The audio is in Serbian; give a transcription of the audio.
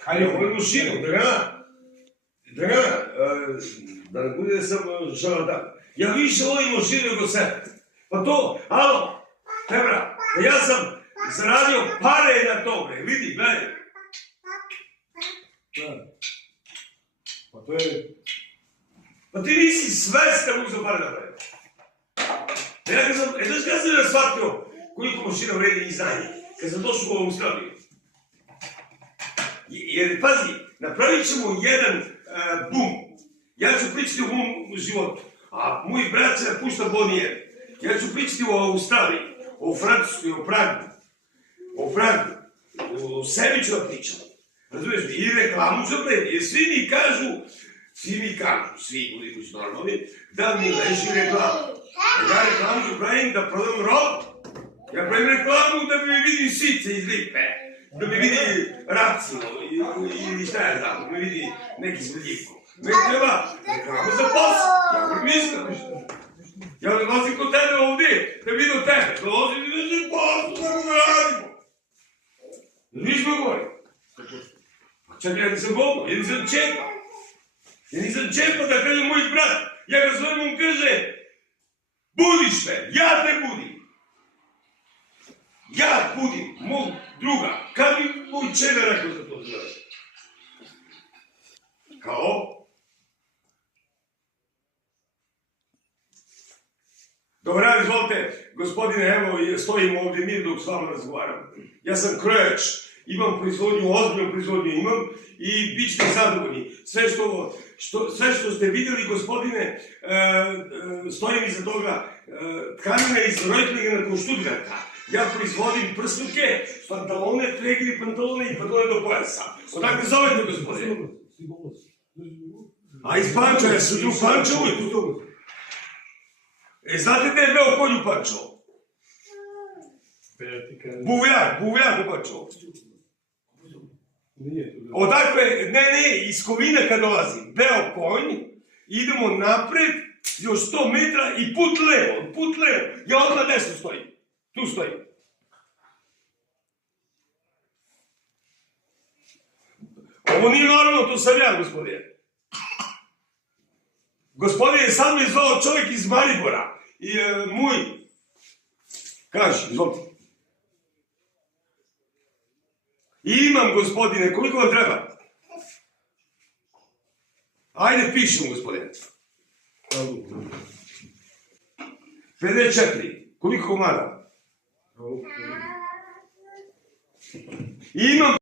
Hajde, ovo mašinu, Dragana, da ne bude samo šarlatan. Ja više volim mašinu nego sebe. Pa to, alo, Tebra, ja sam zaradio pare na tome, vidi, gledaj. Pa to je... Pa ti nisi svestan uzeo pare na tebe. Znaš kada sam ja shvatio koliko mašina vredi i znanje, kad sam došao u Australiju. Jer, pazi, napravit ćemo jedan bum. Ja ću pričati o mom životu, a moj brat se pušta Bonnier. Ja ću pričati o Australiji, o Francuskoj, o Pragu, o sebi ću da pričam. Razumiješ mi? I reklamu ću praviti, jer svi mi kažu, svi ljudi koji su normalni, da mi leži reklamu. A ja reklamu ću pravim da prodam robu. Ja pravim reklamu da mi vidi sice iz lipe, da mi vidi racino ili šta ja znam, da mi vidi neki zbljivko. Ne treba reklamu za posao, ja moram iskati. Ja ne dolazim kod tebe ovdje, da vidim tebe, dolazim i da se posao, da radimo. Ništa govori. Čak ja nisam govno, ja nisam čepa. Ja nisam čepa da kaže moj brat, ja ga zovem, on kaže, budiš me, ja te budim. Ja budim mog druga. Kad bi moj čega rekao za to zove? Kao? Dobar dan, izvolite, gospodine, evo, stojim ovdje mir dok s vama razgovaram. Ja sam krojač, imam proizvodnju, ozbiljnu proizvodnju imam i bit ćete zadovoljni. Sve što ste vidjeli, gospodine, stojim iza toga, tkanina iz Reutlingena nakon Stuttgarta. Ja proizvodim prsluke, pantalone, tregeri, pantalone i pantalone do pojasa. Odakle zovete, gospodine? A iz Pančeva, ja sam tu u Pančevu. Znate gdje je Beo konj u Pančevu? Buvljak u Pančevu. Odakle, ne, iz Kovina kad dolazim, Beo konj, idemo napred, još 100 metra i put levo, ja odmah desno stojim, tu stojim. Ovo nije normalno, to sam ja, gospodine. Gospodine, sad me je zvao čovjek iz Maribora, i moj, kaži, izvolite. I imam, gospodine, koliko vam treba? Ajde, pišemo, gospodine. 54. Koliko komada? I imam